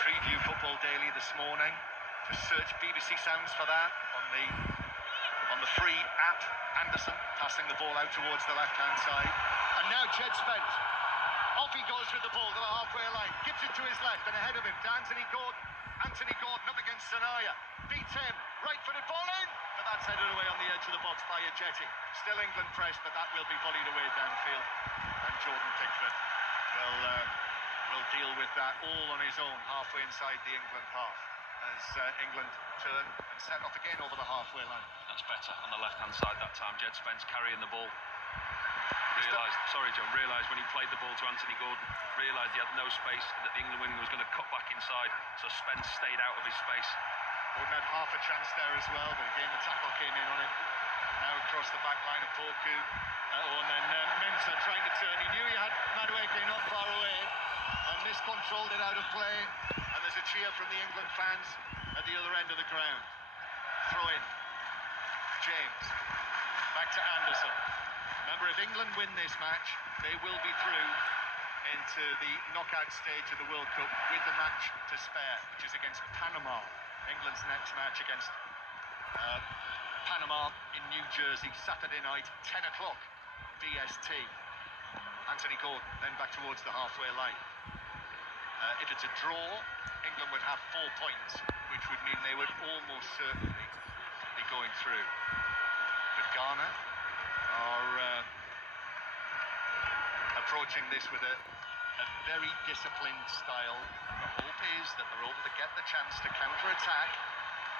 preview Football Daily this morning. Just search BBC Sounds for that on the free app. Anderson passing the ball out towards the left-hand side. And now Jed Spence. Off he goes with the ball to the halfway line. Gives it to his left and ahead of him to Anthony Gordon. Anthony Gordon up against Sanaya. Beats him. Right-footed ball in. But that's headed away on the edge of the box by Ajeti. Still England press, but that will be volleyed away downfield. And Jordan Pickford will deal with that all on his own halfway inside the England half. As England turn and set off again over the halfway line. That's better on the left-hand side that time. Jed Spence carrying the ball. Realised when he played the ball to Anthony Gordon, realised he had no space and that the England winger was going to cut back inside, so Spence stayed out of his space. Gordon had half a chance there as well, but again the tackle came in on him. Now across the back line of Poku. And then Mensah trying to turn. He knew he had Madueke not far away and miscontrolled it out of play. And there's a cheer from the England fans at the other end of the ground. Throw in. James. Back to Anderson. Remember, if England win this match, they will be through into the knockout stage of the World Cup with the match to spare, which is against Panama. England's next match against Panama in New Jersey, Saturday night, 10 o'clock, BST. Anthony Gordon then back towards the halfway line. If it's a draw, England would have 4 points, which would mean they would almost certainly be going through. But Ghana are approaching this with a very disciplined style. And the hope is that they're able to get the chance to counter-attack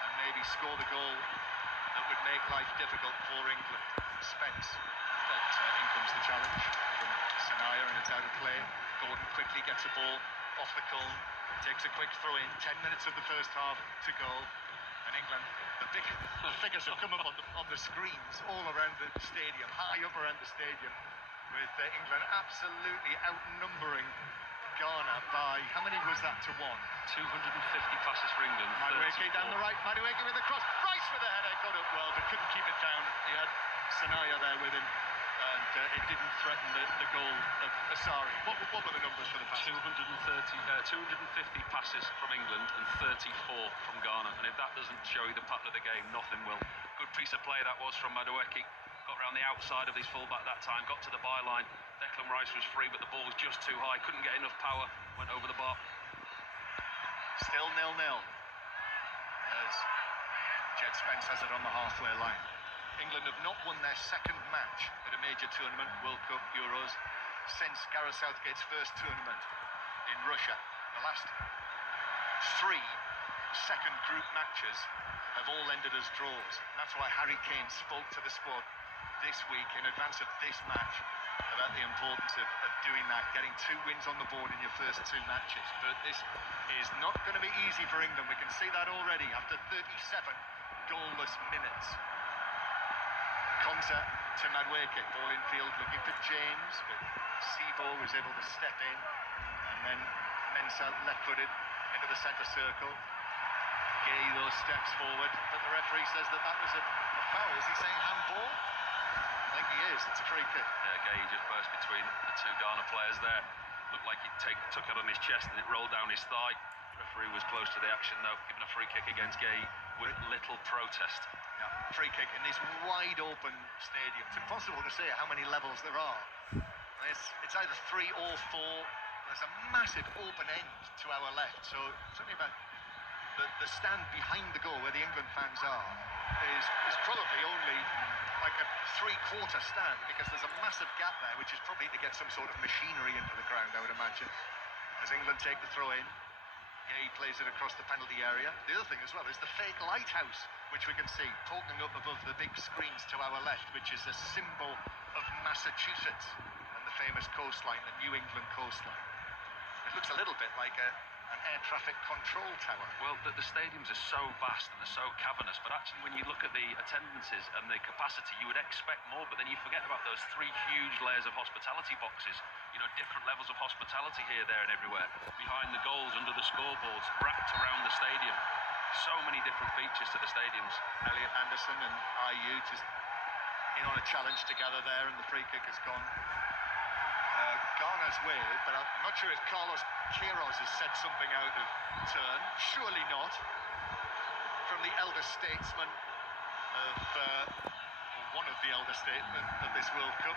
and maybe score the goal that would make life difficult for England. Spence, but in comes the challenge from Sanaya and it's out of play. Gordon quickly gets a ball off the cone, takes a quick throw in. 10 minutes of the first half to go. And England, the figures have come up on the screens all around the stadium, high up around the stadium, with England absolutely outnumbering Ghana by, how many was that to 1? 250 passes for England. Madueke down the right, Madueke with the cross, Rice with the header, got it well, but couldn't keep it down. He had Sanaya there with him, and it didn't threaten the goal of Asari. What were the numbers for the passes? 250 passes from England and 34 from Ghana, and if that doesn't show you the pattern of the game, nothing will. Good piece of play that was from Madueke. Got around the outside of his fullback that time, got to the byline. Declan Rice was free, but the ball was just too high, couldn't get enough power, went over the bar. Still 0-0 as Jed Spence has it on the halfway line. England have not won their second match at a major tournament, World Cup, Euros, since Gareth Southgate's first tournament in Russia. The last 3 second group matches have all ended as draws. And that's why Harry Kane spoke to the squad this week in advance of this match about the importance of doing that, getting 2 wins on the board in your first 2 matches. But this is not going to be easy for England. We can see that already after 37 goalless minutes. Konsa to Madueke, ball in field looking for James, but Sibo was able to step in, and then Mensah left-footed into the centre circle. Gay those steps forward, but the referee says that was a foul. Is he saying handball? I think he is. It's a free kick. Yeah, Gay just burst between the 2 Ghana players there. Looked like he took it on his chest and it rolled down his thigh. The referee was close to the action though, giving a free kick against Gay with little protest. Yeah, free kick in this wide open stadium. It's impossible to say how many levels there are. It's either 3 or 4. There's a massive open end to our left, so something about the stand behind the goal where the England fans are is probably only like a 3/4 stand, because there's a massive gap there, which is probably to get some sort of machinery into the ground, I would imagine. As England take the throw in, Gay plays it across the penalty area. The other thing as well is the fake lighthouse, which we can see poking up above the big screens to our left, which is a symbol of Massachusetts and the famous coastline, the New England coastline. It looks a little bit like an air traffic control tower. Well, the stadiums are so vast and they're so cavernous, but actually when you look at the attendances and the capacity, you would expect more, but then you forget about those 3 huge layers of hospitality boxes. You know, different levels of hospitality here, there and everywhere. Behind the goals, under the scoreboards, wrapped around the stadium. So many different features to the stadiums. Elliot Anderson and IU just in on a challenge together there, and the free kick has gone. Ghana Ghana's way, but I'm not sure if Carlos Queiroz has said something out of turn. Surely not. From the elder statesman of, or one of the elder statesmen of this World Cup.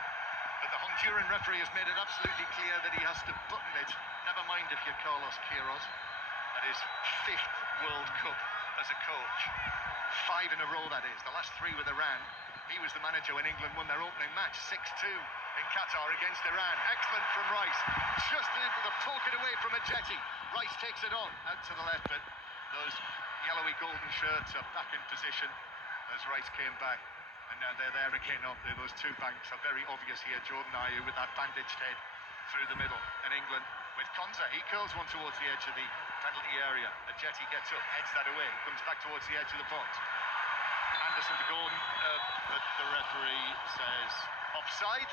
But the Honduran referee has made it absolutely clear that he has to button it. Never mind if you're Carlos Queiroz. At his 5th World Cup as a coach. 5 in a row, that is. The last 3 with Iran. He was the manager when England won their opening match, 6-2 in Qatar against Iran. Excellent from Rice. Just able to poke it away from Ajeti. Rice takes it on, out to the left, but those yellowy golden shirts are back in position as Rice came back. And now they're there again, aren't they? Those 2 banks are very obvious here. Jordan Ayew with that bandaged head through the middle. And England with Konza. He curls one towards the edge of the penalty area. Ajeti gets up, heads that away, comes back towards the edge of the box. Anderson to go on, but the referee says offside.